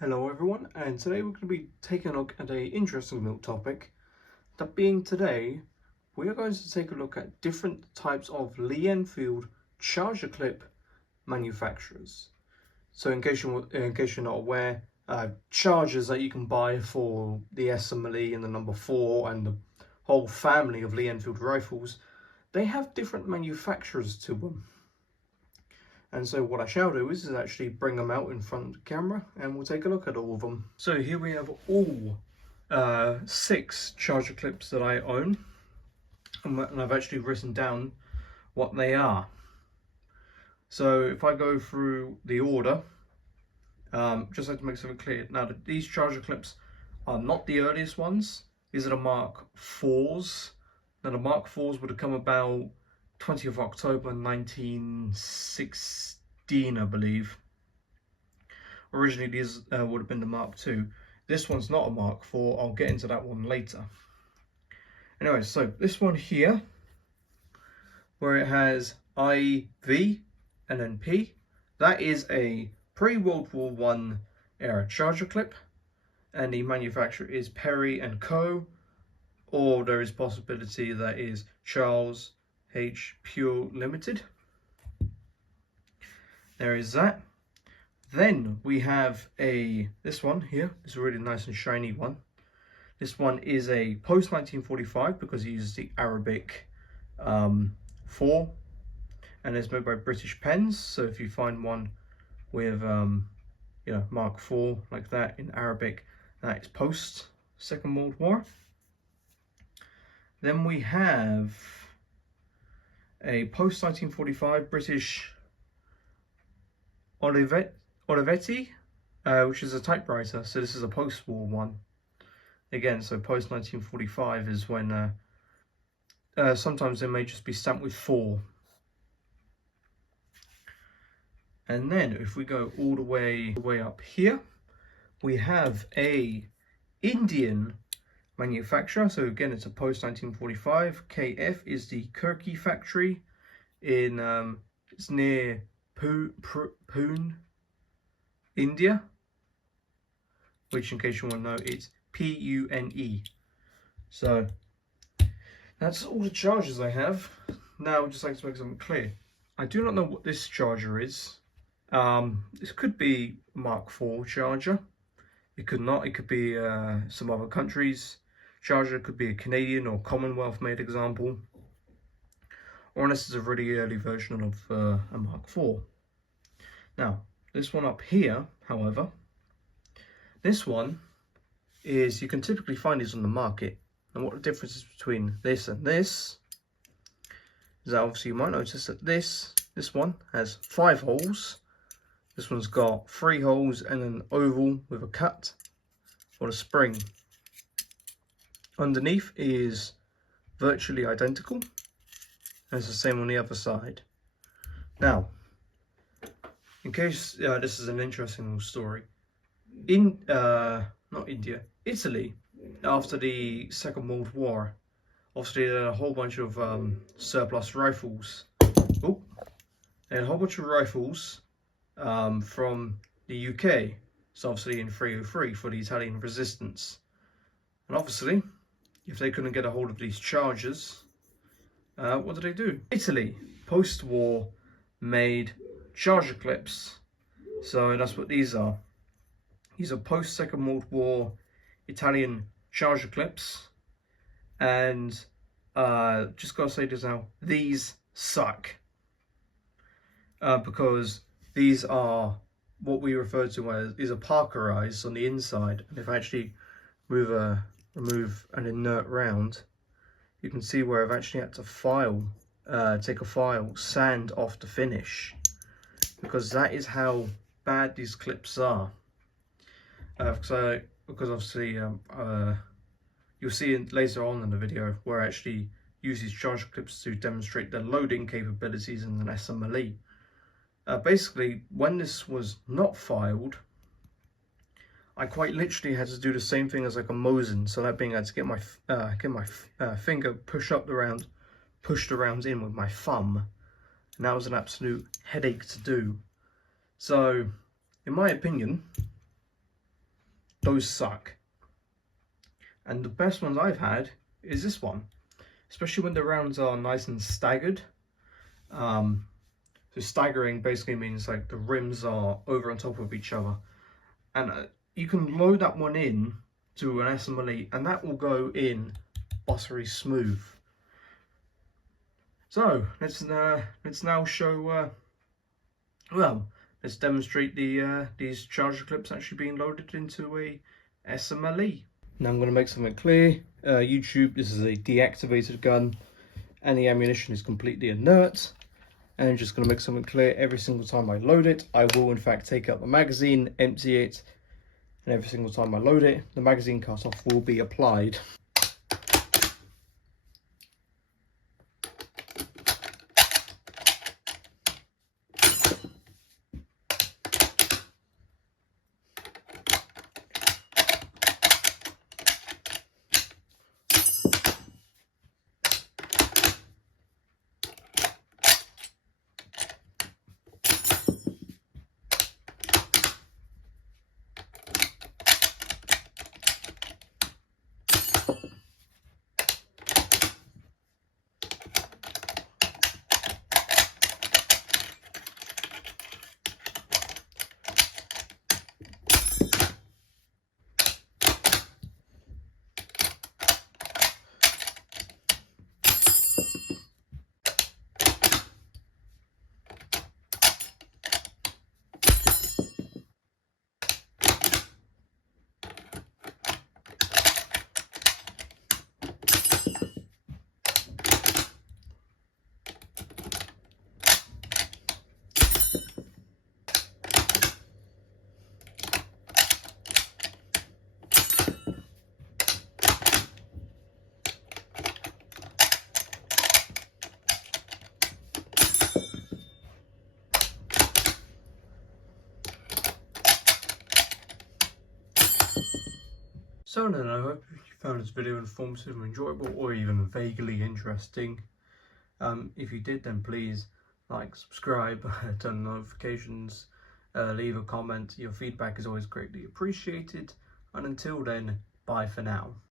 Hello everyone, and today we're going to be taking a look at an interesting little topic. That being today, we are going to take a look at different types of Lee Enfield charger clip manufacturers. So in case you're not aware, chargers that you can buy for the SMLE and the number 4 and the whole family of Lee Enfield rifles, they have different manufacturers to them. And so what I shall do is actually bring them out in front of the camera and we'll take a look at all of them. So here we have all 6 charger clips that I own, and I've actually written down what they are. So if I go through the order, just like to make something clear, now these charger clips are not the earliest ones. These are the Mark 4s. Now the Mark 4s would have come about 20th of October 1916, I believe. Originally these would have been the Mark II. This one's not a Mark IV, I'll get into that one later. Anyway, so this one here, where it has IV and then P, that is a pre-World War I era charger clip, and the manufacturer is Perry & Co, or there is possibility that is Charles H. Pure Limited. There is that. Then we have this one here. This is a really nice and shiny one. This one is a post 1945 because it uses the Arabic 4, and it's made by British Pens. So if you find one with Mark IV like that in Arabic, that is post Second World War. Then we have a post 1945 British Olivetti, which is a typewriter. So this is a post-war one. Again, so post 1945 is when sometimes they may just be stamped with 4. And then if we go all the way up here, we have a Indian manufacturer. So again, it's a post 1945. KF is the Kirki factory in it's near Pune, India, which in case you want to know, it's Pune. So that's all the chargers I have. Now I'd just like to make something clear. I do not know what this charger is. This could be a Mark IV charger. It could not. It could be some other country's charger. It could be a Canadian or Commonwealth made example. Or unless it's a really early version of a Mark IV. Now, this one up here, however, this one is, you can typically find these on the market. And what the difference is between this and this is that obviously you might notice that this one has 5 holes. This one's got 3 holes and an oval with a cut or a spring. Underneath is virtually identical, and it's the same on the other side. Now, in case this is an interesting story, in Italy, after the Second World War, obviously they had a whole bunch of surplus rifles. Oh, they had a whole bunch of rifles from the UK. So obviously in 303 for the Italian resistance. And obviously, if they couldn't get a hold of these chargers, what did they do? Italy, post-war, made charger clips. So that's what these are. These are post Second World War Italian charger clips. And just gotta say this now, these suck. Because these are what we refer to as, these are Parkerized on the inside. And if I actually remove an inert round, you can see where I've actually had to take a file, sand off the finish, because that is how bad these clips are. Because obviously you'll see later on in the video where I actually use these charger clips to demonstrate the loading capabilities in an SMLE. Basically, when this was not filed, I quite literally had to do the same thing as like a Mosin. So that being, I had to get my finger pushed around in with my thumb, and that was an absolute headache to do. So, in my opinion, those suck. And the best ones I've had is this one, especially when the rounds are nice and staggered. So staggering basically means like the rims are over on top of each other, and you can load that one in to an SMLE and that will go in buttery smooth. So let's now show let's demonstrate these charger clips actually being loaded into a SMLE. Now I'm going to make something clear. YouTube, this is a deactivated gun and the ammunition is completely inert. And I'm just going to make something clear. Every single time I load it, I will in fact take out the magazine, empty it, and every single time I load it, the magazine cutoff will be applied. So then I hope you found this video informative and enjoyable, or even vaguely interesting. If you did, then please like, subscribe, turn on notifications, leave a comment. Your feedback is always greatly appreciated. And until then, bye for now.